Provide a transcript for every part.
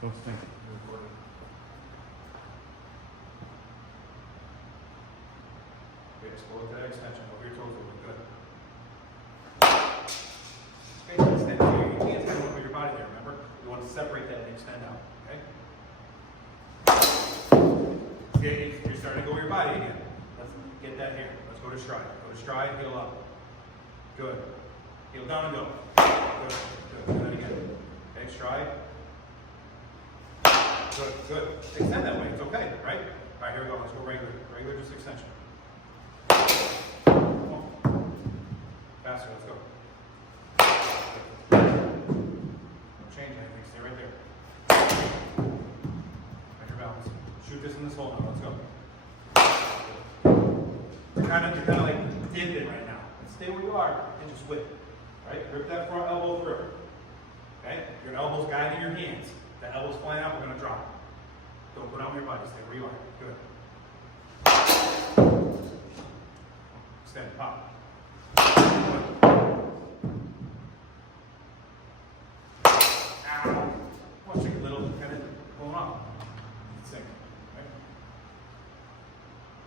Don't stink. Okay, slow that extension. Over your toes a little bit. Good. Okay, extend your hands kind of over your body there, remember? You want to separate that and extend out, okay? Okay, you're starting to go over your body again. Let's get that here. Let's go to stride. Go to stride, heel up. Good. Heel down and go. Good. Good. Do that again. Okay, stride. Good, good. Extend that way. It's okay, right? All right, here we go. Let's go regular. Regular, just extension. Faster, let's go. Don't change anything. Stay right there. Make your balance. Shoot this in this hole now. Let's go. You're kind of like dipping right now. Stay where you are and just whip. Right? Rip that front elbow through. Okay? Your elbow's guiding your hands. The elbow's flying out. We're going to drop. Don't put out your body. Stay where you are. Good. Extend. Pop. Ow. Watch it a little. Kind of pulling off. Sink. Right?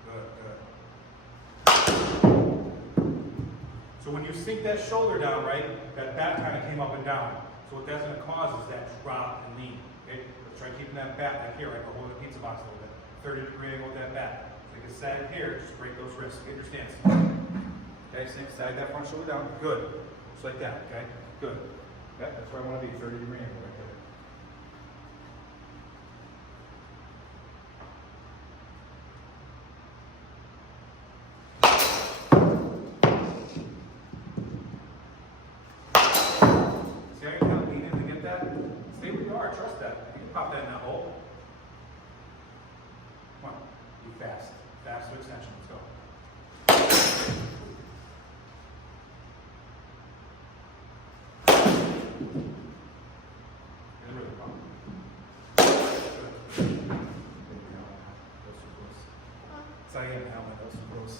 Good, good. So when you sink that shoulder down, right, that back kind of came up and down. So what that's going to cause is that drop and lean. Okay? Let's try keeping that back like here, right? But hold the pizza box a little bit. 30-degree angle with that back. Like a sag here, just break those wrists. Get your stance. Okay, sink, sag that front shoulder down. Good. Just like that, okay? Good. Okay, that's where I want to be. 30-degree angle right there. See how you kind of lean in to get that? Stay where you are. Trust that. You can pop that in that hole. Come on. Be fast. Fast to extension. Let's go. Get a rhythm, pop. Good. There we go. Those are close. It's like an helmet. Those are close.